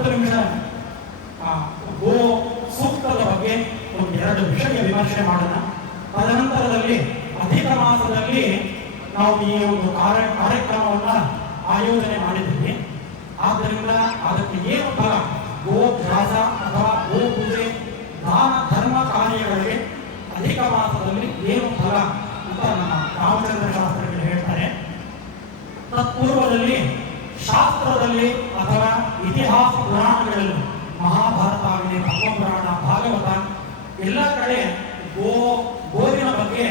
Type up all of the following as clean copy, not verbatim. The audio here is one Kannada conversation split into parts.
10 ನಿಮಿಷ ಗೋ ಸೂಕ್ತದ ಬಗ್ಗೆ ಒಂದೆರಡು ವಿಷಯ ವಿಮರ್ಶೆ ಮಾಡೋಣ. ತದನಂತರದಲ್ಲಿ ಅಧಿಕ ಮಾಸದಲ್ಲಿ ನಾವು ಈ ಒಂದು ಕಾರ್ಯಕ್ರಮವನ್ನು ಆಯೋಜನೆ ಮಾಡಿದ್ದೀವಿ. ಆದ್ದರಿಂದ ಅದಕ್ಕೆ ಏನು ಫಲ, ಗೋಭ್ಯಾಸ ಅಥವಾ ಗೋ ಪೂಜೆ ದಾನ ಧರ್ಮ ಕಾರ್ಯಗಳಿಗೆ ಅಧಿಕ ಮಾಸದಲ್ಲಿ ಏನು ಫಲ ಅಂತ ನಮ್ಮ ರಾಮಚಂದ್ರ ಶಾಸ್ತ್ರಿಗಳು ಹೇಳ್ತಾರೆ. ತತ್ಪೂರ್ವದಲ್ಲಿ ಶಾಸ್ತ್ರದಲ್ಲಿ ಅಥವಾ ಇತಿಹಾಸ ಪುರಾಣಗಳಲ್ಲಿ ಮಹಾಭಾರತ ಆಗಲಿ, ಪದ್ಮಪುರಾಣ, ಭಾಗವತ ಎಲ್ಲ ಕಡೆ ಗೋವಿನ ಬಗ್ಗೆ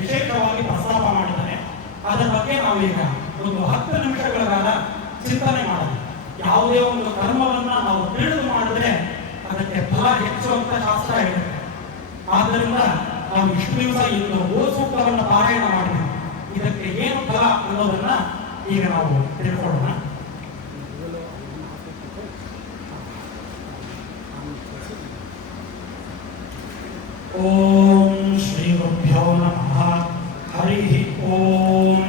ವಿಶೇಷವಾಗಿ ಪ್ರಸ್ತಾಪ ಮಾಡಿದ್ದಾರೆ. ಅದರ ಬಗ್ಗೆ ನಾವೀಗ ಒಂದು 10 ನಿಮಿಷಗಳ ಕಾಲ ಚಿಂತನೆ ಮಾಡೋಣ. ಯಾವುದೇ ಒಂದು ಕರ್ಮವನ್ನು ನಾವು ತಿಳಿದು ಮಾಡಿದ್ರೆ ಅದಕ್ಕೆ ಫಲ ಹೆಚ್ಚು ಅಂತ ಶಾಸ್ತ್ರ ಹೇಳಿದೆ. ಆದ್ದರಿಂದ ನಾವು ಇಷ್ಟು ದಿವಸ ಇಂದು ಗೋ ಸೂಕ್ತವನ್ನು ಪಾರಾಯಣ ಮಾಡಿದ್ವಿ. ಇದಕ್ಕೆ ಏನು ಫಲ ಅನ್ನೋದನ್ನ ಈಗ ನಾವು ತಿಳ್ಕೊಳ್ಳೋಣ. ಓಂ ಶ್ರೀ ಗುರುಭ್ಯೋ ನಮಃ. ಹರಿ ಓಂ.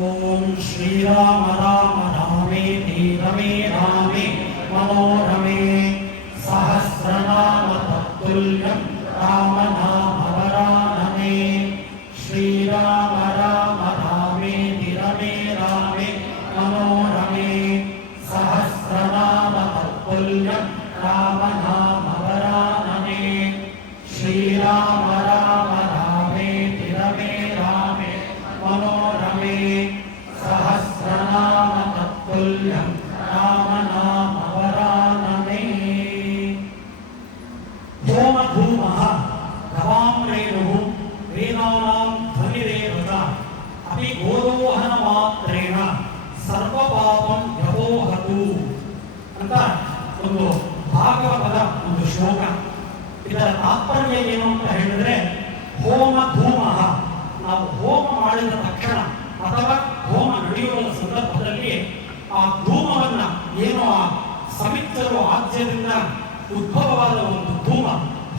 ಓಂ ಶ್ರೀರಾಮ ರಾಮ ರಾಮೇತಿ ರಮೇ ರಾಮೇ ಮನೋರಮೇ ಸಹಸ್ರನಾಮ ತತ್ತುಲ್ಯಂ ರಾಮ ನಾಮ ವರಾನನೇ. ಶ್ರೀರಾಮ ರಾಮ ರಾಮೇತಿ ರಮೇ ರಾಮೇ ಮನೋರಮೇ ಸಹಸ್ರನಾಮ ತತ್ತುಲ್ಯಂ ರಾಮ ನಾಮ ವರಾನನೇ. ಶ್ರೀರಾಮ ರಾಮ ರಾಮೇತಿ ರಮೇ ರಾಮೇ ಮನೋರಮೇ ಸಹಸ್ರನಾಮ ತತ್ತುಲ್ಯಂ ರಾಮ ನಾಮ ವರಾನನೇ. ಹೋಮ ಧೂಮಃ ಗವಾಂ ರೇಣುಃ ವೇದಾನಾಂ ಧ್ವನಿರೇವ ಚ ಅಪಿ ಗೋರೋಹಣ ಮಾತ್ರೇಣ ಸರ್ವ ಪಾಪಂ ವ್ಯಪೋಹತು ಅಂತ ಒಂದು ಭಾಗವತದ ಒಂದು ಶ್ಲೋಕ. ಇದರ ತಾತ್ಪರ್ಯ ಏನು ಅಂತ ಹೇಳಿದ್ರೆ, ಹೋಮ ಧೂಮಃ, ನಾವು ಹೋಮ ಮಾಡಿದ ತಕ್ಷಣ ಅಥವಾ ಹೋಮ ನಡೆಯುವ ಸಂದರ್ಭದಲ್ಲಿ ಆ ಧೂಮವನ್ನ ಏನು ಆ ಸಮಿತ್ತರು ಆಜ್ಯದಿಂದ ಉದ್ಭವವಾದ ಒಂದು ಧೂಮ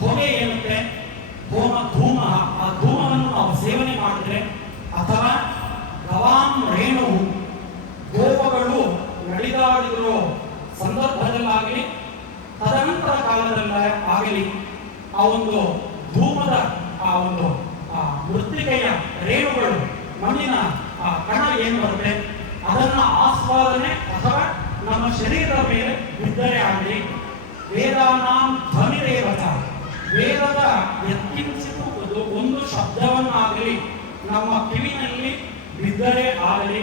ಹೊಗೆ ಏನುತ್ತೆ, ಹೋಮ ಧೂಮ, ಆ ಧೂಮವನ್ನು ನಾವು ಸೇವನೆ ಮಾಡಿದ್ರೆ ಅಥವಾ ಗವಾಂ ರೇಣು, ಗೋಪಗಳು ನಡೆದಾಡಿರೋ ಸಂದರ್ಭದಲ್ಲಾಗಲಿ ತದನಂತರ ಕಾಲದಲ್ಲಾಗಲಿ ಆ ಒಂದು ಧೂಮದ ಆ ಒಂದು ಮೃತ್ತಿಕೆಯ ರೇಣುಗಳು, ಮಣ್ಣಿನ ಆ ಕಣ ಏನು ಬರುತ್ತೆ ಅದನ್ನ ಆಸ್ವಾದನೆ ಅಥವಾ ನಮ್ಮ ಶರೀರದ ಮೇಲೆ ಬಿದ್ದರೆ ಆಗಲಿ, ವೇದಾನಾಂ ಧ್ವನಿರೇವತ, ವೇದದ ಎತ್ತಿಸಿತು ಒಂದು ಶಬ್ದವನ್ನಾಗಲಿ ನಮ್ಮ ಕಿವಿನಲ್ಲಿ ಬಿದ್ದರೆ ಆಗಲಿ,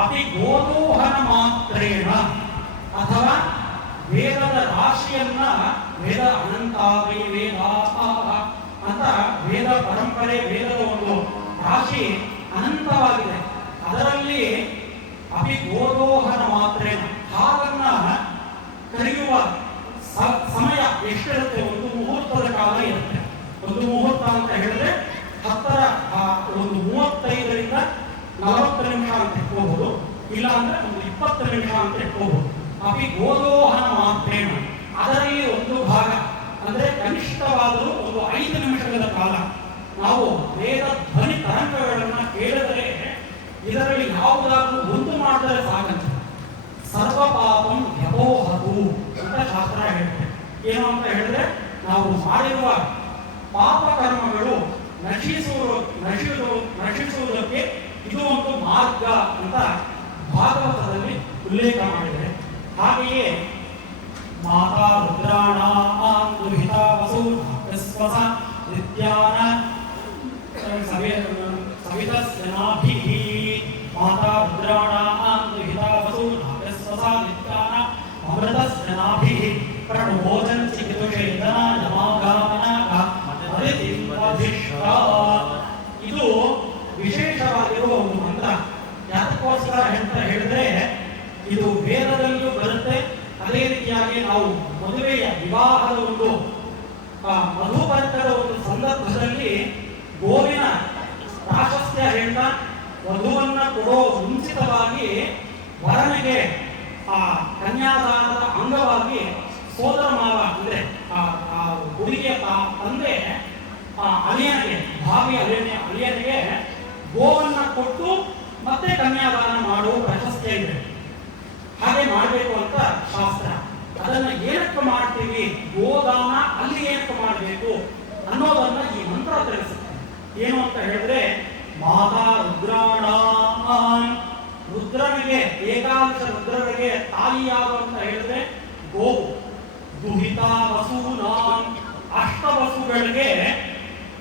ಅತಿ ಗೋದೋಹನ ಮಾತ್ರೇಣ ಅಥವಾ ವೇದದ ರಾಶಿಯನ್ನ, ವೇದ ಅನಂತಾವೈ ವೇದಾಹ ಅಂತ ವೇದ ಪರಂಪರೆ, ವೇದದ ಒಂದು ರಾಶಿ ಅನಂತವಾಗಿದೆ. ಅದರಲ್ಲಿ ಅಪಿ ಗೋದೋಹನ ಮಾತ್ರೇನ, ಹಾಗನ್ನ ಕರೆಯುವ ಸಮಯ ಎಷ್ಟಿರುತ್ತೆ, ಒಂದು ಮುಹೂರ್ತದ ಕಾಲ ಇರುತ್ತೆ. ಒಂದು ಮುಹೂರ್ತ ಅಂತ ಹೇಳಿದ್ರೆ ಒಂದು 35ರಿಂದ 40 ನಿಮಿಷ ಅಂತ ಇಟ್ಕೋಬಹುದು, ಇಲ್ಲ ಅಂದ್ರೆ ಒಂದು 20 ನಿಮಿಷ ಅಂತ ಇಟ್ಕೋಬಹುದು. ಅಪಿ ಗೋದೋಹನ ಮಾತ್ರೇನ, ಅದರಲ್ಲಿ ಒಂದು ಭಾಗ ಅಂದ್ರೆ ಕನಿಷ್ಠವಾದರೂ ಒಂದು 5 ನಿಮಿಷಗಳ ಕಾಲ ನಾವು ವೇದ ಧ್ವನಿ ತರಂಗಗಳನ್ನ ಕೇಳಿದರೆ ಇದರಲ್ಲಿ ಯಾವುದಾದ್ರೂ ಒಂದು ಮಾಡಿದರೆ ಸಾಕಂತ ಸರ್ವ ಪಾಪಂ ವ್ಯಪೋಹತು ಅಂತ ಶಾಸ್ತ್ರ ಹೇಳುತ್ತೆ. ಏನು ಅಂತ ಹೇಳಿದ್ರೆ, ನಾವು ಮಾಡಿರುವ ಪಾಪ ಕರ್ಮಗಳು ನಶಿಸುವುದಕ್ಕೆ ಇದು ಒಂದು ಮಾರ್ಗ ಅಂತ ಭಾಗವತದಲ್ಲಿ ಉಲ್ಲೇಖ ಮಾಡಿದೆ. ಹಾಗೆಯೇ ಮಾತಾ ರುದ್ರಾಣಾಂ ದುಹಿತಾ ವಸೂರ್ವಸ ನಿತ್ಯಾನ ಸವಿತಸ್ನಾಭಿಃ. ಮಾತಾ ರುದ್ರಾಣಾಂ ದುಹಿತಾ ವಸೂರ್ವಸ ನಿತ್ಯಾನ ಅಮೃತಸ್ನಾಭಿಃ ಪ್ರಣೋದನ್ ಚಿಕಿತುಷೇದನಾಯ ಮಾಗಾಮನಾಗ ಅದಿತಿಂಪಧಿಷ್ಠ. ಇದು ವಿಶೇಷವಾಗಿರುವ ಒಂದು ಮಂತ್ರ. ಯಾತಕ್ಕೋಸ್ಕರ ಅಂತ ಹೇಳಿದ್ರೆ, ಇದು ವೇದದಲ್ಲೂ ಬರುತ್ತೆ. ಅದೇ ರೀತಿಯಾಗಿ ನಾವು ಮದುವೆಯ ವಿವಾಹದ ಒಂದು ಮಧುಪರ್ಕದ ಒಂದು ಸಂದರ್ಭದಲ್ಲಿ ಗೋವಿನ ಪ್ರಾಶಸ್ತ್ಯ ಹೇಳ್ತಾ ವಧುವನ್ನ ಕೊಡೋ ಮುಂಚಿತವಾಗಿ ವರನಿಗೆ ಆ ಕನ್ಯಾದಾನದ ಅಂಗವಾಗಿ ಸೋದರ ಮಾವ ಅಂದ್ರೆ ಆ ಹುಡುಗಿಯ ತಂದೆ ಅಳಿಯನಿಗೆ, ಭಾವಿ ಅಳಿಯನಿಗೆ ಗೋವನ್ನ ಕೊಟ್ಟು ಮತ್ತೆ ಕನ್ಯಾದಾನ ಮಾಡುವ ಪ್ರಾಶಸ್ತ್ಯ ಇದೆ. ಮಾಡಬೇಕು ಅಂತ ಶಾಸ್ತ್ರ. ಅದನ್ನ ಏನಕ್ಕೆ ಮಾಡ್ತೀವಿ, ಗೋದಾನ ಅಲ್ಲಿ ಏನಕ್ಕೆ ಮಾಡಬೇಕು ಅನ್ನೋದನ್ನ ಈ ಮಂತ್ರ ತಿಳಿಸುತ್ತೆ. ಏನು ಅಂತ ಹೇಳಿದ್ರೆ, ಮಾತಾ ರುದ್ರಾಣ, ರುದ್ರನಿಗೆ, ಏಕಾದಶ ರುದ್ರನಿಗೆ ತಾಯಿಯಾಗ ಅಂತ ಹೇಳಿದ್ರೆ ಗೋವು. ದುಹಿತ ವಸೂನಾಂ, ಅಷ್ಟವಸುಗಳಿಗೆ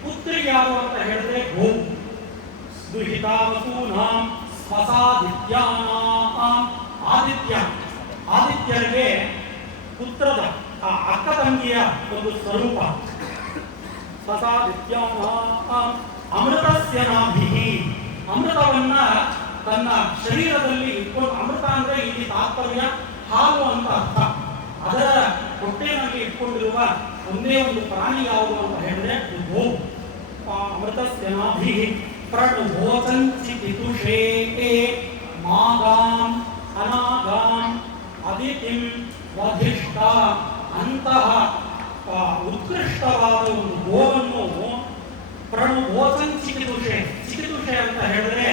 ಪುತ್ರಿಯಾರು ಅಂತ ಹೇಳಿದ್ರೆ ಗೋವು. ದುಹಿತ ವಸೂನಾಂ ಸ್ವಸಾದಿತ್ಯಾನಾಂ, ಆದಿತ್ಯರಿಗೆ ಪುತ್ರದ ಅಕ್ಕ ತಂಗಿಯ ಒಂದು ಸ್ವರೂಪ. ಸ್ವಸಾದಿತ್ಯಾನಾಂ ಅಮೃತಸ್ಯ ನಾಭಿಹಿ, ಅಮೃತವನ್ನ ತನ್ನ ಶರೀರದಲ್ಲಿ ಇಟ್ಕೊಂಡು, ಅಮೃತ ಅಂದ್ರೆ ಇಲ್ಲಿ ತಾತ್ಪರ್ಯ ಹಾಲು ಅಂತ ಅರ್ಥ. ಅದರ ಹೊಟ್ಟೆನಲ್ಲಿ ಇಟ್ಕೊಂಡಿರುವ ಒಂದೇ ಒಂದು ಪ್ರಾಣಿ ಯಾವುದು ಅಂತ ಹೇಳಿದ್ರೆ ಗೋ. ಅಮೃತಸ್ಯ ನಾಭಿಹಿ ಪ್ರಣುಭೋಸಂಚಿತಿತುಷೇ ಮಾಗಾಂ ಅನಾಗಾಂ ಅದಿತಿಂ ವಧಿಷ್ಠ. ಅಂತಹ ಉತ್ಕೃಷ್ಟವಾದ ಒಂದು ಗೋವನ್ನು ಪ್ರಣುಭೋಸಂಚಿತಿತುಷೆ, ಚಿಕಿತುಷೆ ಅಂತ ಹೇಳಿದ್ರೆ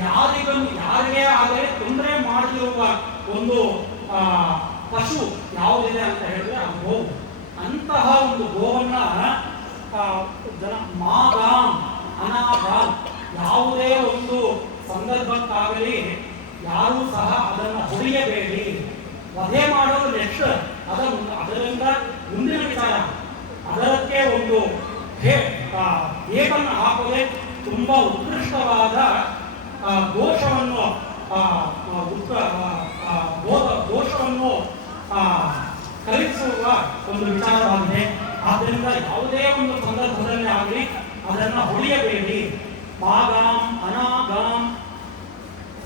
ಯಾರಿಗೇ ಆಗಲೇ ತೊಂದರೆ ಮಾಡದಿರುವ ಒಂದು ಪಶು ಯಾವುದಿದೆ ಅಂತ ಹೇಳಿದ್ರೆ ಅದು ಗೋವು. ಅಂತಹ ಒಂದು ಗೋವನ್ನ ಮಾಗಾಂ ಅನಾಗಾಂ, ಯಾವುದೇ ಒಂದು ಸಂದರ್ಭಕ್ಕಾಗಲಿ ಯಾರೂ ಸಹ ಅದನ್ನು ಹೊಡೆಯಬೇಡಿ. ವಧೆ ಮಾಡೋದು ನೆಕ್ಸ್ಟ್, ಅದರಿಂದ ಮುಂದಿನ ವಿಚಾರ. ಅದಕ್ಕೆ ಒಂದು ಹೇಗನ್ನು ಹಾಕದೆ ತುಂಬಾ ಉತ್ಕೃಷ್ಟವಾದ ದೋಷವನ್ನು ಕಲಿಸುವ ಒಂದು ವಿಚಾರವಾಗಿದೆ. ಆದ್ದರಿಂದ ಯಾವುದೇ ಒಂದು ಸಂದರ್ಭದಲ್ಲಿ ಆಗಲಿ ಅದನ್ನು ಹೊಡೆಯಬೇಡಿ. ಮಾಗಾಂ ಅನಾಗಾಂ,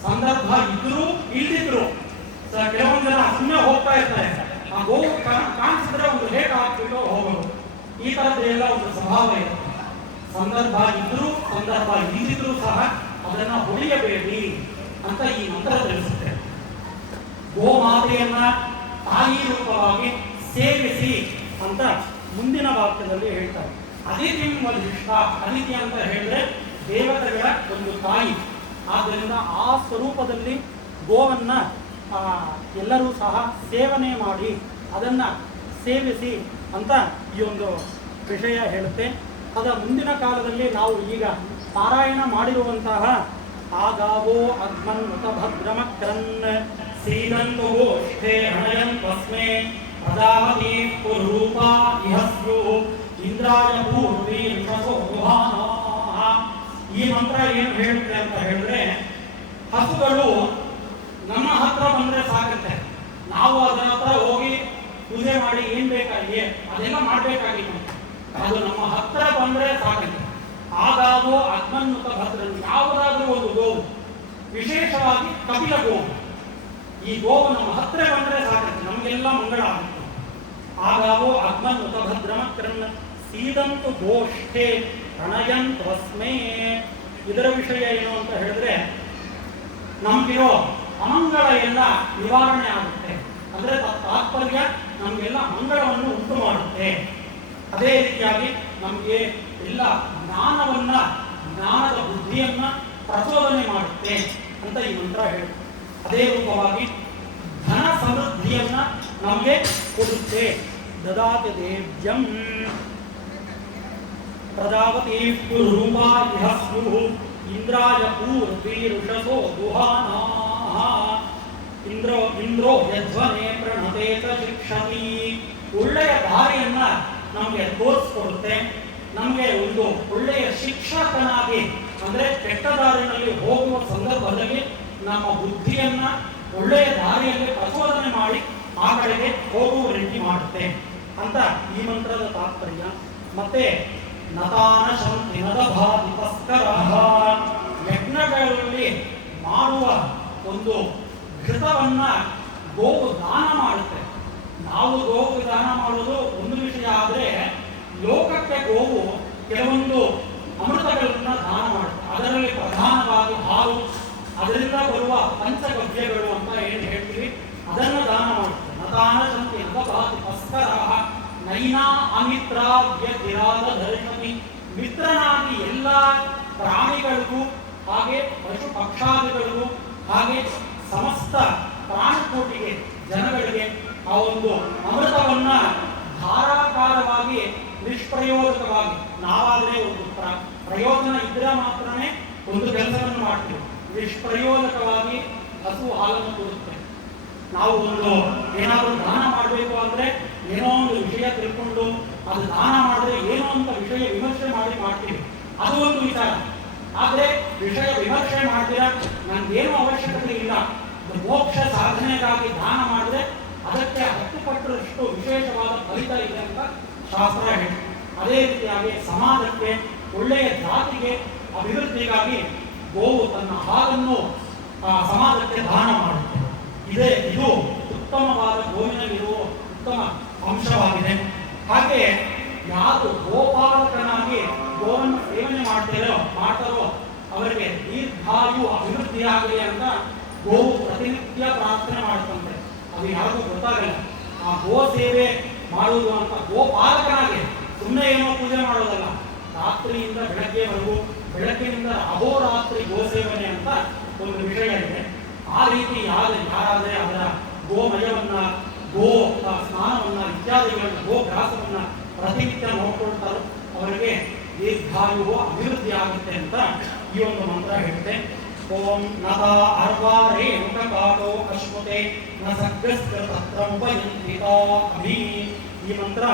ಸಂದರ್ಭ ಇದ್ರೂ ಇಲ್ದಿದ್ರು ಕೆಲವೊಂದು ಜನ ಸುಮ್ಮನೆ ಹೋಗ್ತಾ ಇರ್ತಾರೆ, ಆ ಗೋವು ಕಾಣಿಸಿದ್ರೆ ಒಂದು ಲೇಟ್ ಹಾಕ್ಬಿಟ್ಟು ಹೋಗೋದು, ಈ ತರದ್ದೆಲ್ಲ ಒಂದು ಸ್ವಭಾವ ಇರುತ್ತೆ. ಸಂದರ್ಭ ಇದ್ರೂ ಸಂದರ್ಭ ಇಲ್ದಿದ್ರು ಸಹ ಅದನ್ನ ಹೊಡೆಯಬೇಡಿ ಅಂತ ಈ ಮಂತ್ರ ತಿಳಿಸುತ್ತೆ. ಗೋಮಾತೆಯನ್ನ ತಾಯಿ ರೂಪವಾಗಿ ಸೇವಿಸಿ ಅಂತ ಮುಂದಿನ ವಾಕ್ಯದಲ್ಲಿ ಹೇಳ್ತಾರೆ. ಅದಿತಿ ವಧಿಷ್ಠ, ಅದಿತಿ ಅಂತ ಹೇಳಿದ್ರೆ ದೇವತೆಗಳ ಒಂದು ತಾಯಿ. ಆದ್ದರಿಂದ ಆ ಸ್ವರೂಪದಲ್ಲಿ ಗೋವನ್ನ ಎಲ್ಲರೂ ಸಹ ಸೇವನೆ ಮಾಡಿ ಅದನ್ನ ಸೇವಿಸಿ ಅಂತ ಈ ಒಂದು ವಿಷಯ ಹೇಳುತ್ತೆ. ಅದರ ಮುಂದಿನ ಕಾಲದಲ್ಲಿ ನಾವು ಈಗ ಪಾರಾಯಣ ಮಾಡಿರುವಂತಹ ಆಗಾವೋ ಅಗ್ಮನ್ಮುತ ಭದ್ರಮಕ್ರನ್ ಸೀನಂತು ಗೋಷ್ಠೆ ಹಣಯನ್ ತಸ್ಮೇ ಪ್ರಜಾಪತಿ ಪುರೂಪ ಇಹಸ್ಯು ಇಂದ್ರಾಯ ಪೂರ್ವಿ ವಿಷಸೋಹಾನಃ. ಈ ಮಂತ್ರ ಏನು ಹೇಳುತ್ತೆ ಅಂತ ಹೇಳಿದ್ರೆ, ಹಸುಗಳು ನಮ್ಮ ಹತ್ರ ಬಂದ್ರೆ ಸಾಕತ್ತೆ, ನಾವು ಅದರ ಹತ್ರ ಹೋಗಿ ಪೂಜೆ ಮಾಡಿ ಏನ್ ಬೇಕಾಗಿದೆ ಅದೆಲ್ಲ ಮಾಡ್ಬೇಕಾಗಿತ್ತು. ಅದು ನಮ್ಮ ಹತ್ರ ಬಂದ್ರೆ ಸಾಕತ್ತೆ. ಆಗಾವೋ ಅಗ್ಮನ್ಮುತ ಭದ್ರನ್, ಯಾವುದಾದ್ರೂ ಒಂದು ಗೋವು, ವಿಶೇಷವಾಗಿ ಕಪಿಲ ಗೋವು, ಈ ಗೋವು ನಮ್ಮ ಹತ್ರ ಬಂದ್ರೆ ಸಾಕತ್ತೆ, ನಮಗೆಲ್ಲ ಮಂಗಳ ಆಗುತ್ತೆ. ಆಗಾವೋ ಅಗ್ಮನ್ಮುತ ಭದ್ರಮಕ್ರನ್ ಸೀದಂತು ಗೋಷ್ಠೆ ಪ್ರಣಯನ್ ತಸ್ಮೇ. ಇದರ ವಿಷಯ ಏನು ಅಂತ ಹೇಳಿದ್ರೆ, ನಮ್ಗಿರೋ ಅಮಂಗಳ ಎಲ್ಲ ನಿವಾರಣೆ ಆಗುತ್ತೆ. ಅಂದ್ರೆ ತಾತ್ಪರ್ಯ ನಮಗೆಲ್ಲ ಮಂಗಳವನ್ನು ಉಂಟು ಮಾಡುತ್ತೆ. ಅದೇ ರೀತಿಯಾಗಿ ನಮಗೆ ಎಲ್ಲ ಜ್ಞಾನದ ಬುದ್ಧಿಯನ್ನ ಪ್ರಚೋದನೆ ಮಾಡುತ್ತೆ ಅಂತ ಈ ಮಂತ್ರ ಹೇಳುತ್ತೆ. ಅದೇ ರೂಪವಾಗಿ ಧನ ಸಮೃದ್ಧಿಯನ್ನ ನಮಗೆ ಕೊಡುತ್ತೆ. ದದಾತಿ ದೇವ್ಯಂ ಪ್ರಜಾಪತಿ ಪುರೂಪಾ ಇಹಸ್ಯು ಇಂದ್ರಾಯ ಪೂರ್ವೀರುಷಸೋ ಗುಹಾನಾಃ. ಇಂದ್ರೋ ಯಧ್ವನೆ ಪ್ರಣತೆ ಚ ಶಿಕ್ಷತಿ. ಒಳ್ಳೆಯ ದಾರಿಯನ್ನ ನಮಗೆ ತೋರಿಸ್ಕೊಡುತ್ತೆ. ನಮಗೆ ಒಂದು ಒಳ್ಳೆಯ ಶಿಕ್ಷಕನಾಗಿ, ಅಂದ್ರೆ ಕೆಟ್ಟ ದಾರಿನಲ್ಲಿ ಹೋಗುವ ಸಂದರ್ಭದಲ್ಲಿ ನಮ್ಮ ಬುದ್ಧಿಯನ್ನ ಒಳ್ಳೆಯ ದಾರಿಯಲ್ಲಿ ಪ್ರಚೋದನೆ ಮಾಡಿ ಆ ಕಡೆಗೆ ಹೋಗುವ ರೀತಿ ಮಾಡುತ್ತೆ ಅಂತ ಈ ಮಂತ್ರದ ತಾತ್ಪರ್ಯ. ಮತ್ತೆ ನತಾನ ಶಂತಿ ನದಭಾತಿ ತಸ್ಕರಃ, ಯಜ್ಞಗಳಲ್ಲಿ ಮಾಡುವ ಒಂದು ಘೃತವನ್ನ ಗೋವು ದಾನ ಮಾಡುತ್ತೆ. ನಾವು ಗೋವು ದಾನ ಮಾಡೋದು ಒಂದು ವಿಷಯ, ಆದರೆ ಲೋಕಕ್ಕೆ ಗೋವು ಕೆಲವೊಂದು ಅಮೃತಗಳನ್ನ ದಾನ ಮಾಡುತ್ತೆ. ಅದರಲ್ಲಿ ಪ್ರಧಾನವಾಗಿ ಹಾಲು, ಅದರಿಂದ ಬರುವ ಪಂಚಗವ್ಯಗಳು ಅಂತ ಏನು ಹೇಳ್ತೀವಿ, ಅದನ್ನು ದಾನ ಮಾಡುತ್ತೆ. ನತಾನ ಶಂತಿ ನದಭಾತಿ ತಸ್ಕರಃ ನೈನಾ ಅಮಿತ್ರಾವ್ಯತಿರಾದ ಧರ್ಮಿ. ಮಿತ್ರನಾಗಿ ಎಲ್ಲ ಪ್ರಾಣಿಗಳಿಗೂ ಹಾಗೆ ಪಶು ಪಕ್ಷಾದಿಗಳಿಗೂ ಹಾಗೆ ಸಮಸ್ತ ಪ್ರಾಣಿಕೋಟಿಗೆ ಆ ಒಂದು ಅಮೃತವನ್ನ ಧಾರಾಕಾರವಾಗಿ ನಿಷ್ಪ್ರಯೋಜಕವಾಗಿ ನಾವಾದ್ರೆ ಒಂದು ಪ್ರಯೋಜನ ಇದ್ರೆ ಮಾತ್ರನೇ ಒಂದು ಕೆಲಸವನ್ನು ಮಾಡ್ತೀವಿ. ನಿಷ್ಪ್ರಯೋಜಕವಾಗಿ ಹಸು ಹಾಲನ್ನು ಕೊಡುತ್ತೆ. ನಾವು ಒಂದು ಏನಾದರೂ ದಾನ ಮಾಡಬೇಕು ಅಂದ್ರೆ ಏನೋ ಒಂದು ವಿಷಯ ತಿಳ್ಕೊಂಡು ಅದು ದಾನ ಮಾಡಿದ್ರೆ ಏನೋ ಅಂತ ವಿಷಯ ವಿಮರ್ಶೆ ಮಾಡಿ ಮಾಡ್ತೀವಿ, ಅದು ಒಂದು ವಿಚಾರ. ಆದ್ರೆ ವಿಷಯ ವಿಮರ್ಶೆ ಮಾಡಿದ್ರೆ ನನ್ಗೇನು ಅವಶ್ಯಕತೆ ಇಲ್ಲ, ಮೋಕ್ಷ ಸಾಧನೆಗಾಗಿ ದಾನ ಮಾಡಿದ್ರೆ ಅದಕ್ಕೆ 10 ಪಟ್ಟರಷ್ಟು ವಿಶೇಷವಾದ ಫಲಿತ ಇದೆ ಅಂತ ಶಾಸ್ತ್ರ ಹೇಳಿ. ಅದೇ ರೀತಿಯಾಗಿ ಸಮಾಜಕ್ಕೆ ಒಳ್ಳೆಯ ಜಾತಿಗೆ ಅಭಿವೃದ್ಧಿಗಾಗಿ ಗೋವು ತನ್ನ ಹಾಲನ್ನು ಸಮಾಜಕ್ಕೆ ದಾನ ಮಾಡುತ್ತೆ. ಇದು ಉತ್ತಮವಾದ ಗೋವಿನಲ್ಲಿರುವ ಉತ್ತಮ ಅಂಶವಾಗಿದೆ. ಹಾಗೆ ಯಾರು ಗೋಪಾಲಕನಾಗಿ ಗೋವನ್ನು ಸೇವನೆ ಮಾಡ್ತಾರೋ ಅವರಿಗೆ ದೀರ್ಘಾಯು ಅಭಿವೃದ್ಧಿ ಆಗಲಿ ಅಂತ ಗೋವು ಪ್ರತಿನಿತ್ಯ ಪ್ರಾರ್ಥನೆ ಮಾಡುತ್ತಂತೆ. ಅದು ಯಾರಿಗೂ ಗೊತ್ತಾಗಲ್ಲ. ಆ ಗೋ ಸೇವೆ ಮಾಡುವುದು ಅಂತ ಗೋಪಾಲಕನಾಗಿ ಸುಮ್ಮನೆ ಏನೋ ಪೂಜೆ ಮಾಡೋದಲ್ಲ, ರಾತ್ರಿಯಿಂದ ಬೆಳಗ್ಗೆವರೆಗೂ, ಬೆಳಗ್ಗಿನಿಂದ ಅಹೋರಾತ್ರಿ ಗೋ ಸೇವನೆ ಅಂತ ಒಂದು ವಿಷಯ ಇದೆ. ಆ ರೀತಿ ಯಾರಾದರೆ ಅದರ ಗೋಮಯವನ್ನ, ಗೋ ಸ್ನಾನವನ್ನ, ಇತ್ಯಾದಿಗಳನ್ನ, ಗೋ ಗ್ರಾಸವನ್ನ ಪ್ರತಿನಿತ್ಯ ನೋಡ್ಕೊಳ್ತಾರೋ ಅವರಿಗೆ ದೀರ್ಘಾಯುವು ಅಭಿವೃದ್ಧಿ ಆಗುತ್ತೆ ಅಂತ ಈ ಒಂದು ಮಂತ್ರ ಹೇಳುತ್ತೆ. ಓಂ ನತ ಅರ್ವಾರೇ ಮುಖಕಾಟೋ ಅಶ್ವತೆ ನ ಸಗ್ಗಸ್ಕೃತತ್ರಮುಪಯಂತ್ರಿತಾ ಅಭಿ. ಈ ಮಂತ್ರ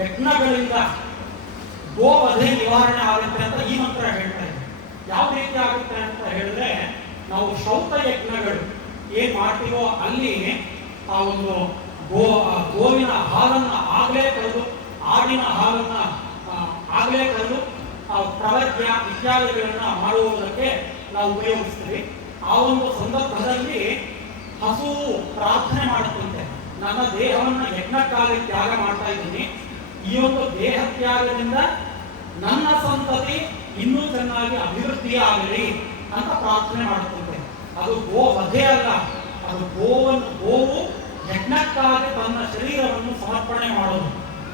ಯಜ್ಞಗಳಿಂದ ಗೋವಧೆ ನಿವಾರಣೆ ಆಗುತ್ತೆ ಅಂತ ಈ ಮಂತ್ರ ಹೇಳ್ತಾ ಇದೆ. ಯಾವ ರೀತಿ ಆಗುತ್ತೆ ಅಂತ ಹೇಳಿದ್ರೆ, ನಾವು ಶ್ರೌತ ಯಜ್ಞಗಳು ಏನ್ ಮಾಡ್ತೀವೋ ಅಲ್ಲಿ ಆ ಒಂದು ಗೋವಿನ ಹಾಲನ್ನ ಆಗಲೇ ಕಳೆದು, ಆಡಿನ ಹಾಲನ್ನ ಆಗಲೇ ಕಳೆದು ಪ್ರವರ್ಗ್ಯ ಇತ್ಯಾದಿಗಳನ್ನ ಮಾಡುವುದಕ್ಕೆ ನಾವು ಉಪಯೋಗಿಸ್ತೀವಿ. ಆ ಒಂದು ಸಂದರ್ಭದಲ್ಲಿ ಹಸು ಪ್ರಾರ್ಥನೆ ಮಾಡುತ್ತಂತೆ, ನನ್ನ ದೇಹವನ್ನ ಯಜ್ಞಕ್ಕಾಗಿ ತ್ಯಾಗ ಮಾಡ್ತಾ ಇದ್ದೀನಿ, ಈ ಒಂದು ದೇಹ ತ್ಯಾಗದಿಂದ ನನ್ನ ಸಂತತಿ ಇನ್ನೂ ಚೆನ್ನಾಗಿ ಅಭಿವೃದ್ಧಿ ಆಗಲಿ ಅಂತ ಪ್ರಾರ್ಥನೆ ಮಾಡುತ್ತಂತೆ. ಅದು ಗೋ ವಧೆ ಅಲ್ಲ, ಅದು ಗೋವು ಯಜ್ಞಕ್ಕಾಗಿ ತನ್ನ ಶರೀರವನ್ನು ಸಮರ್ಪಣೆ ಮಾಡೋದು.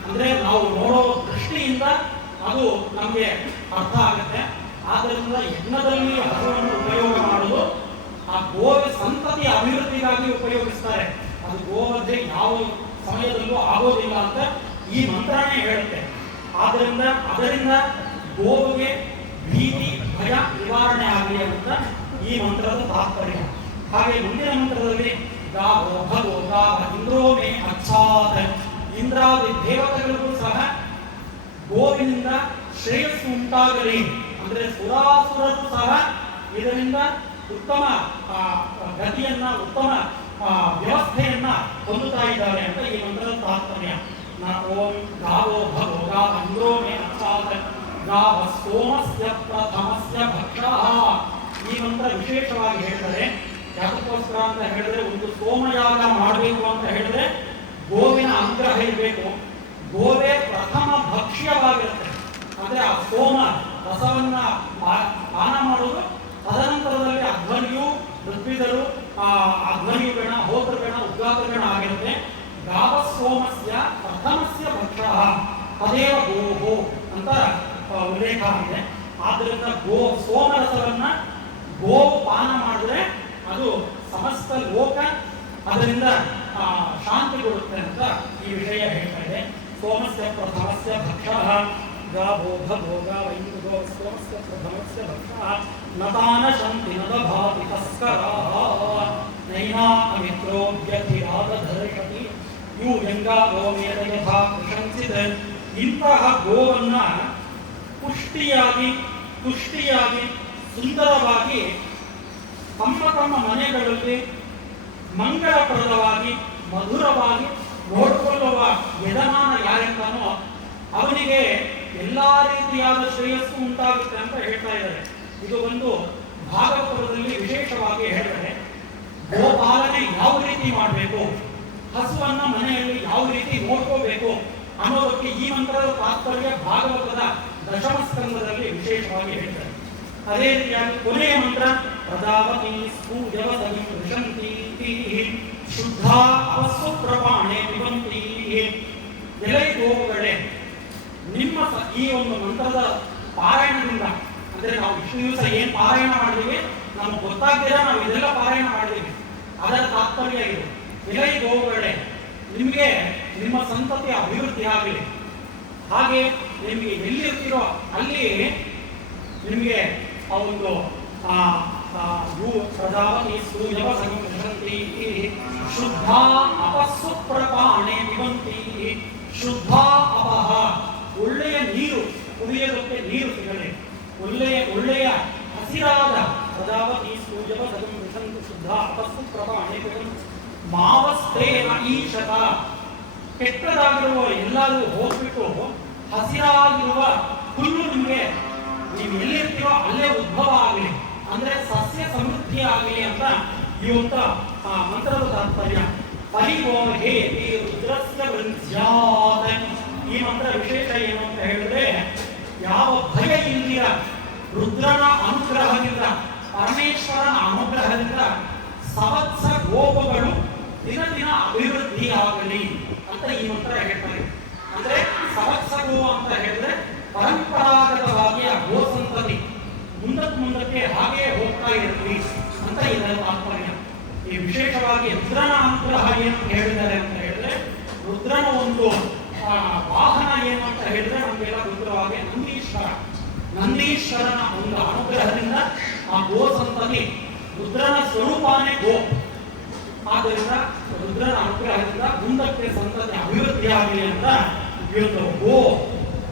ಅಂದ್ರೆ ನಾವು ನೋಡೋ ದೃಷ್ಟಿಯಿಂದ ಅದು ನಮಗೆ ಅರ್ಥ ಆಗುತ್ತೆ. ಆದ್ದರಿಂದ ಯಜ್ಞದಲ್ಲಿ ಹಸುವನ್ನು ಉಪಯೋಗ ಮಾಡೋದು ಆ ಗೋವ ಸಂತತಿಯ ಅಭಿವೃದ್ಧಿಗಾಗಿ ಉಪಯೋಗಿಸ್ತಾರೆ. ಅದು ಗೋವಧೆ ಯಾವ ಸಮಯದಲ್ಲೂ ಆಗೋದಿಲ್ಲ ಅಂತ ಈ ಮಂತ್ರನೇ ಹೇಳುತ್ತೆ. ಆದ್ದರಿಂದ ಅದರಿಂದ ಗೋವಿಗೆ ಭೀತಿ ಭಯ ನಿವಾರಣೆ ಆಗಲಿ ಅಂತ ಈ ಮಂತ್ರದ ತಾತ್ಪರ್ಯ. ಹಾಗೆ ಮುಂದಿನ ಮಂತ್ರದಲ್ಲಿ ಗಾವೋ ಭಗೋ ಗಾವ ಇಂದ್ರೋ ಮೇ ಅಚ್ಛಾತ್. ಇಂದ್ರಾದಿ ದೇವತೆಗಳಿಗೂ ಸಹ ಗೋವಿನಿಂದ ಶ್ರೇಯಸ್ಸು ಉಂಟಾಗಲಿ, ಅಂದ್ರೆ ಸುರಾಸುರರು ಸಹ ಇದರಿಂದ ಉತ್ತಮ ಗತಿಯನ್ನ, ಉತ್ತಮ ವ್ಯವಸ್ಥೆಯನ್ನ ಹೊಂದುತ್ತಾ ಇದ್ದಾರೆ ಅಂತ ಈ ಮಂತ್ರದ ತಾತ್ಪರ್ಯ. ಓಂ ಗಾವೋ ಭಗೋ ಗಾವ ಇಂದ್ರೋ ಮೇ ಅಚ್ಛಾತ್ ಗಾವ ಸೋಮಸ್ಯ ಪ್ರಥಮಸ್ಯ ಭಕ್ಷಃ. ಈ ಮಂತ್ರ ವಿಶೇಷವಾಗಿ ಹೇಳಿದರೆ ಯಾಕಕ್ಕೋಸ್ಕರ ಅಂತ ಹೇಳಿದ್ರೆ, ಒಂದು ಸೋಮಯಾಗ ಮಾಡಬೇಕು ಅಂತ ಹೇಳಿದ್ರೆ ಗೋವಿನ ಅನುಗ್ರಹ ಇರಬೇಕು. ಗೋವೇ ಪ್ರಥಮ ಭಕ್ಷ್ಯವಾಗಿರುತ್ತೆ. ಅಂದ್ರೆ ಆ ಸೋಮ ರಸವನ್ನ ಪಾನ ಮಾಡೋದು, ತದನಂತರದಲ್ಲಿ ಅಧ್ವರ್ಯು ಋತ್ವಿದರು, ಅಧ್ವರ್ಯುಗಣ, ಹೋತೃಗಣ, ಉದ್ಗಾತೃಗಣ ಆಗಿರುತ್ತೆ. ಗಾವ ಸೋಮಸ್ಯ ಪ್ರಥಮಸ್ಯ ಭಕ್ಷಃ ತದೇವ ಗೋಹೋ ಅಂತ ಉಲ್ಲೇಖ ಆಗಿದೆ. ಆದ್ದರಿಂದ ಸೋಮರಸವನ್ನ ಗೋವು ಪಾನ ಮಾಡಿದ್ರೆ ಅದು ಸಮಸ್ತ ಲೋಕ ಅದರಿಂದ ಶಾಂತಿ ಕೊಡುತ್ತೆ ಅಂತ ಈ ವಿಷಯ ಹೇಳ್ತಾ ಇದೆ. ಸೋಮಸ್ಯ ಪ್ರಥಮಸ್ಯ ಭಕ್ಷಃ ಗಾವೋ ಭಗೋ ಗಾವ ಇಂದ್ರೋ ಸೋಮಸ್ಯ ಪ್ರಥಮಸ್ಯ ಭಕ್ಷಃ ನತಾನ ಶಂತಿ ನದಭಾತಿ ತಸ್ಕರಾಃ ನೈನಾ ಅಮಿತ್ರೋಭ್ಯಧಿರಾದಧರ್ಷತಿ ಯು ಯಂಗಾ ಗೋಮೇದ ಯಥಾ ಪ್ರಶಂಸಿತ. ಇಂತಹ ಗೋವನ್ನ ತುಷ್ಟಿಯಾಗಿ ಸುಂದರವಾಗಿ ತಮ್ಮ ಮನೆಗಳಲ್ಲಿ ಮಂಗಳಪ್ರದವಾಗಿ ಮಧುರವಾಗಿ ನೋಡಿಕೊಳ್ಳುವ ಯಜಮಾನ ಯಾರೆಂತಾನೋ ಅವನಿಗೆ ಎಲ್ಲಾ ರೀತಿಯಾದ ಶ್ರೇಯಸ್ಸು ಉಂಟಾಗುತ್ತೆ ಅಂತ ಹೇಳ್ತಾ ಇದ್ದಾರೆ. ಇದು ಒಂದು ಭಾಗವತದಲ್ಲಿ ವಿಶೇಷವಾಗಿ ಹೇಳಿದರೆ, ಗೋಪಾಲನೆ ಯಾವ ರೀತಿ ಮಾಡಬೇಕು, ಹಸುವನ್ನ ಮನೆಯಲ್ಲಿ ಯಾವ ರೀತಿ ನೋಡ್ಕೋಬೇಕು ಅನ್ನೋದಕ್ಕೆ ಈ ಮಂತ್ರದ ತಾತ್ಪರ್ಯ ಭಾಗವತದ ದಶಮ ಸ್ಕಂದದಲ್ಲಿ ವಿಶೇಷವಾಗಿ ಹೇಳ್ತಾರೆ. ಅದೇ ರೀತಿಯಾಗಿ ಕೊನೆಯ ಮಂತ್ರ ಪ್ರಜಾಪತಿ ಸ್ಪೂಜವಸವಿ ವೃಷಂತಿ ಶುದ್ಧ ಅವಸ್ವಪ್ರಪಾಣೆ ಪಿಬಂತಿ. ಎಲೆ ಗೋವುಗಳೇ, ನಿಮ್ಮ ಈ ಒಂದು ಮಂತ್ರದ ಪಾರಾಯಣದಿಂದ, ಅಂದ್ರೆ ನಾವು ಇಷ್ಟು ದಿವಸ ಏನ್ ಪಾರಾಯಣ ಮಾಡಿದೀವಿ ನಮ್ಗೆ ಗೊತ್ತಾಗ್ತೀರಾ ನಾವು ಇದೆಲ್ಲ ಪಾರಾಯಣ ಮಾಡಿದೀವಿ, ಅದರ ತಾತ್ಪರ್ಯ ಇದು. ಎಲೆ ಗೋವುಗಳೇ, ನಿಮಗೆ ನಿಮ್ಮ ಸಂತತಿ ಅಭಿವೃದ್ಧಿ ಆಗಲಿ. ಹಾಗೆ ನಿಮಗೆ ಎಲ್ಲಿರ್ತೀರೋ ಅಲ್ಲಿ ನಿಮಗೆ ಆ ಒಂದು ಪ್ರಜಾಪತಿ ಸೂರ್ಯವ ಸಂಗತಿ ಶುದ್ಧ ಅಪಸ್ಸು ಪ್ರಪಾಣೆ ವಿವಂತಿ. ಶುದ್ಧ ಅಪಹ, ಒಳ್ಳೆಯ ನೀರು ಕುಡಿಯೋದಕ್ಕೆ ನೀರು ಸಿಗಲಿ. ಒಳ್ಳೆಯ ಹಸಿರಾದ ಪ್ರಜಾಪತಿ ಸೂರ್ಯವ ಸಂಗತಿ ಶುದ್ಧ ಅಪಸ್ಸು ಪ್ರಪಾಣೆ ವಿವಂತಿ. ಮಾವಸ್ಥೇನ ಈಶತ, ಕೆಟ್ಟದಾಗಿರುವ ಎಲ್ಲರೂ ಹೋಗ್ಬಿಟ್ಟು ಹಸಿರಾಗಿರುವ ಹುಲ್ಲು ನಿಮಗೆ ನೀವು ಎಲ್ಲಿರ್ತೀರೋ ಅಲ್ಲೇ ಉದ್ಭವ ಆಗಲಿ, ಅಂದ್ರೆ ಸಸ್ಯ ಸಮೃದ್ಧಿ ಆಗಲಿ ಅಂತ ಈ ಒಂದು ಮಂತ್ರದ ತಾತ್ಪರ್ಯ. ಪರಿಗೋಹೆ ರುದ್ರಸ್ಯ ವೃಂದ್ಯಾತ್. ಈ ಮಂತ್ರ ವಿಶೇಷ ಏನು ಅಂತ ಹೇಳಿದ್ರೆ, ಯಾವ ಭಯ ಇಲ್ಲಿರ ರುದ್ರನ ಅನುಗ್ರಹದಿಂದ, ಪರಮೇಶ್ವರನ ಅನುಗ್ರಹದಿಂದ ಸವತ್ಸ ಗೋಪಗಳು ದಿನ ದಿನ ಅಭಿವೃದ್ಧಿ ಆಗಲಿ ಅಂತ ಈ ಮಂತ್ರ ಹೇಳ್ತಾರೆ. ಅಂದ್ರೆ ಸವತ್ಸ ಗೋ ಅಂತ ಹೇಳಿದ್ರೆ ಪರಂಪರಾಗತವಾಗಿ ಆ ಗೋ ಸಂತತಿ ಮುಂದಕ್ಕೆ ಹಾಗೆ ಹೋಗ್ತಾ ಇರಲಿ ಅಂತ ಇದರ ತಾತ್ಪರ್ಯ. ಈ ವಿಶೇಷವಾಗಿ ರುದ್ರನ ಅನುಗ್ರಹ ಏನು ಹೇಳಿದ್ದಾರೆ ಅಂತ ಹೇಳಿದ್ರೆ, ರುದ್ರನ ಒಂದು ವಾಹನ ಏನು ಅಂತ ಹೇಳಿದ್ರೆ ನಮಗೆಲ್ಲ ರುದ್ರವಾಗಿ ನಂದೀಶ್ವರನ ಒಂದು ಅನುಗ್ರಹದಿಂದ ಆ ಗೋ ಸಂತತಿ, ರುದ್ರನ ಸ್ವರೂಪನೇ ಗೋ, ಆದ್ದರಿಂದ ರುದ್ರನ ಅನುಗ್ರಹದಿಂದ ಮುಂದಕ್ಕೆ ಸಂತತಿ ಅಭಿವೃದ್ಧಿ ಆಗಲಿ ಅಂತ ಇವತ್ತು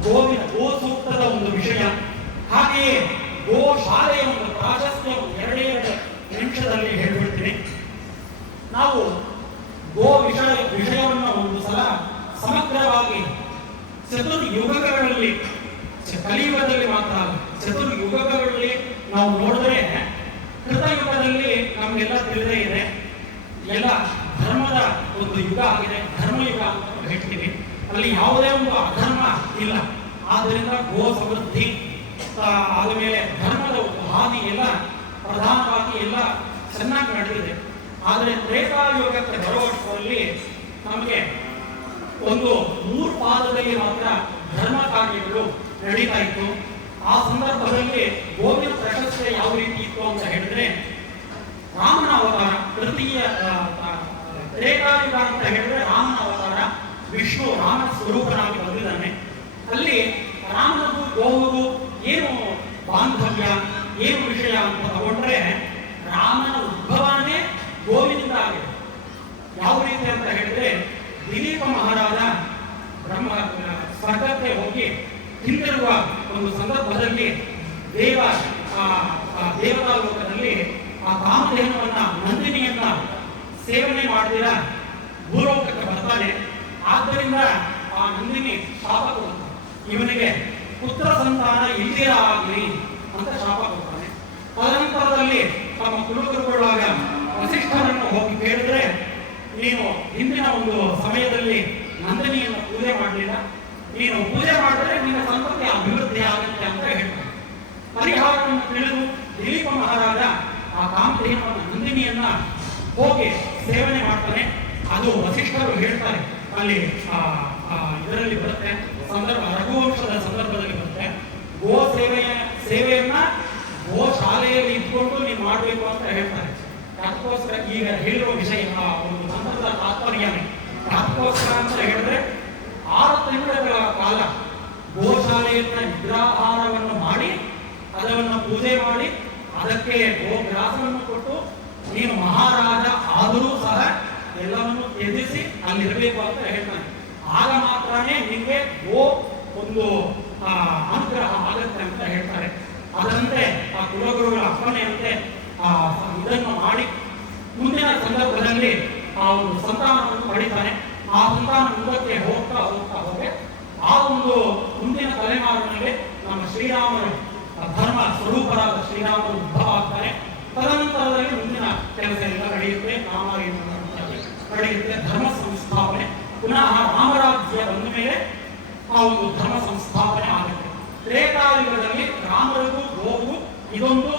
ಗೋವಿನ ಗೋ ಸೂಕ್ತದ ಒಂದು ವಿಷಯ. ಹಾಗೆಯೇ ಗೋ ಶಾಲೆಯ ಒಂದು ಪ್ರಾಶಸ್ತ್ಯ ಎರಡೇ ನಿಮಿಷದಲ್ಲಿ ಹೇಳ್ಬಿಡ್ತೀನಿ. ನಾವು ಗೋ ವಿಷಯವನ್ನು ಒಂದು ಸಲ ಸಮಗ್ರವಾಗಿ ಚತುರ್ಯುಗಗಳಲ್ಲಿ, ಕಲಿಯುಗದಲ್ಲಿ ಮಾತ್ರ ಅಲ್ಲ, ಚತುರ್ಯುಗಗಳಲ್ಲಿ ನಾವು ನೋಡಿದ್ರೆ, ಕೃತಯುಗದಲ್ಲಿ ನಮಗೆಲ್ಲ ತಿಳಿದೇ ಇದೆ, ಎಲ್ಲ ಧರ್ಮದ ಒಂದು ಯುಗ ಆಗಿದೆ, ಧರ್ಮಯುಗ ಅಂತ ಹೇಳ್ತೀವಿ. ಅಲ್ಲಿ ಯಾವುದೇ ಒಂದು ಅಧರ್ಮ ಇಲ್ಲ. ಆದ್ದರಿಂದ ಗೋ ಸಮೃದ್ಧಿ ಆದಮೇಲೆ ಧರ್ಮದ ಒಂದು ಹಾನಿ ಎಲ್ಲ ಪ್ರಧಾನವಾಗಿ ಎಲ್ಲ ಚೆನ್ನಾಗಿ ನಡೆದಿದೆ. ಆದರೆ ತ್ರೇತಾಯುಗಕ್ಕೆ ಬರುವಷ್ಟರಲ್ಲಿ ನಮಗೆ ಒಂದು 3 ಪಾದದಲ್ಲಿ ಮಾತ್ರ ಧರ್ಮ ಕಾರ್ಯಗಳು ನಡೀತಾ ಇತ್ತು. ಆ ಸಂದರ್ಭದಲ್ಲಿ ಗೋವಿನ ಪ್ರಶಸ್ತಿ ಯಾವ ರೀತಿ ಇತ್ತು ಅಂತ ಹೇಳಿದ್ರೆ, ರಾಮನ ಅವತಾರ ತೃತೀಯ ತ್ರೇತಾಯುಗ ಅಂತ ಹೇಳಿದ್ರೆ ರಾಮನ ಅವತಾರ, ವಿಷ್ಣು ರಾಮ ಸ್ವರೂಪನಾಗಿ ಬಂದಿದ್ದಾನೆ. ಅಲ್ಲಿ ರಾಮನದು ಗೋವುದು ಏನು ಬಾಂಧವ್ಯ, ಏನು ವಿಷಯ ಅಂತ ತಗೊಂಡ್ರೆ, ರಾಮನ ಉದ್ಭವನೇ ಗೋವಿನಿಂದ ಆಗಿದೆ. ಯಾವ ರೀತಿ ಅಂತ ಹೇಳಿದ್ರೆ, ದಿಲೀಪ ಮಹಾರಾಜ ಸ್ವರ್ಗಕ್ಕೆ ಹೋಗಿ ಹಿಂದಿರುವ ಒಂದು ಸಂದರ್ಭದಲ್ಲಿ ದೇವತಾ ಲೋಕದಲ್ಲಿ ಆ ಕಾಮಧೇನುವನ್ನ, ನಂದಿನಿಯನ್ನ ಸೇವನೆ ಮಾಡಿದಿರ ಭೂಲೋಕಕ್ಕೆ ಬರ್ತಾನೆ. ಆದ್ದರಿಂದ ಆ ನಂದಿನಿ ಶಾಪ ಕೊಡ್ತಾನೆ, ಇವನಿಗೆ ಪುತ್ರ ಸಂತಾನ ಇಲ್ಲಿರ ಆಗಲಿ ಅಂತ ಶಾಪ ಕೊಡ್ತಾನೆ. ತದನಂತರದಲ್ಲಿ ತಮ್ಮ ಕುಲಗುರುಗಳಾಗ ವಸಿಷ್ಠರನ್ನು ಹೋಗಿ ಕೇಳಿದ್ರೆ, ನೀನು ಹಿಂದಿನ ಒಂದು ಸಮಯದಲ್ಲಿ ನಂದಿನಿಯನ್ನು ಪೂಜೆ ಮಾಡಲಿಲ್ಲ, ನೀನು ಪೂಜೆ ಮಾಡಿದ್ರೆ ನಿನ್ನ ಸಂತತಿ ಅಭಿವೃದ್ಧಿ ಆಗುತ್ತೆ ಅಂತ ಹೇಳ್ತಾನೆ. ಪರಿಹಾರವನ್ನು ತಿಳಿದು ದಿಲೀಪ ಮಹಾರಾಜ ಆ ಕಾಮಧೇನುವನ್ನು, ನಂದಿನಿಯನ್ನ ಹೋಗಿ ಸೇವನೆ ಮಾಡ್ತಾನೆ. ಅದು ವಸಿಷ್ಠರು ಹೇಳ್ತಾರೆ, ಅಲ್ಲಿ ಇದರಲ್ಲಿ ಬರುತ್ತೆ ಸಂದರ್ಭ, ರಘುವಂಶದ ಸಂದರ್ಭದಲ್ಲಿ ಬರುತ್ತೆ. ಗೋ ಸೇವೆಯನ್ನ ಗೋ ಶಾಲೆಯಲ್ಲಿ ಇಟ್ಕೊಂಡು ನೀವು ಮಾಡಬೇಕು ಅಂತ ಹೇಳ್ತಾರೆ. ಅದಕ್ಕೋಸ್ಕರ ಈಗ ಹೇಳಿರುವ ವಿಷಯ ಒಂದು ಮಂತ್ರದ ತಾತ್ಪರ್ಯನೇ. ಅದಕ್ಕೋಸ್ಕರ ಅಂತ ಹೇಳಿದ್ರೆ 6 ತಿಂಗಳ ಕಾಲ ಗೋಶಾಲೆಯನ್ನ ನಿದ್ರಾಹಾರವನ್ನು ಮಾಡಿ, ಅದನ್ನು ಪೂಜೆ ಮಾಡಿ, ಅದಕ್ಕೆ ಗೋಗ್ರಾಸವನ್ನು ಕೊಟ್ಟು, ನೀನು ಮಹಾರಾಜ ಆದರೂ ಸಹ ಎಲ್ಲವನ್ನು ತ್ಯಜಿಸಿ ಅಲ್ಲಿರಬೇಕು ಅಂತ ಹೇಳ್ತಾನೆ. ಆಗ ಮಾತ್ರನೇ ನಿಮಗೆ ಗೋ ಒಂದು ಅನುಗ್ರಹ ಆಗುತ್ತೆ ಅಂತ ಹೇಳ್ತಾರೆ. ಅದರಂತೆ ಆ ಕುಲಗುರುಗಳ ಅಪ್ಪಣೆಯಂತೆ ಇದನ್ನು ಮಾಡಿ ಮುಂದಿನ ಸಂದರ್ಭದಲ್ಲಿ ಆ ಒಂದು ಸಂತಾನವನ್ನು ಪಡಿತಾನೆ. ಆ ಸಂತಾನ ಮುಂದಕ್ಕೆ ಹೋಗ್ತಾ ಹೋಗಿ ಆ ಒಂದು ಮುಂದಿನ ತಲೆಮಾರಿನಲ್ಲಿ ನಮ್ಮ ಶ್ರೀರಾಮರು, ಧರ್ಮ ಸ್ವರೂಪರಾದ ಶ್ರೀರಾಮರು ಉದ್ಭವ ಆಗ್ತಾರೆ. ತದನಂತರದಲ್ಲಿ ಮುಂದಿನ ಕೆಲಸ ಎಲ್ಲ ನಡೆಯುತ್ತೆ, ನಡೆಯುತ್ತೆ ಧರ್ಮ ಸಂಸ್ಥಾಪನೆ. ಪುನಃ ರಾಮರಾಜ್ಯ ಬಂದ ಮೇಲೆ ಆ ಒಂದು ಧರ್ಮ ಸಂಸ್ಥಾಪನೆ ಆಗುತ್ತೆ. ತ್ರೇತಾಯುಗದಲ್ಲಿ ರಾಮರಿಗೂ ಗೋವು ಇದೊಂದು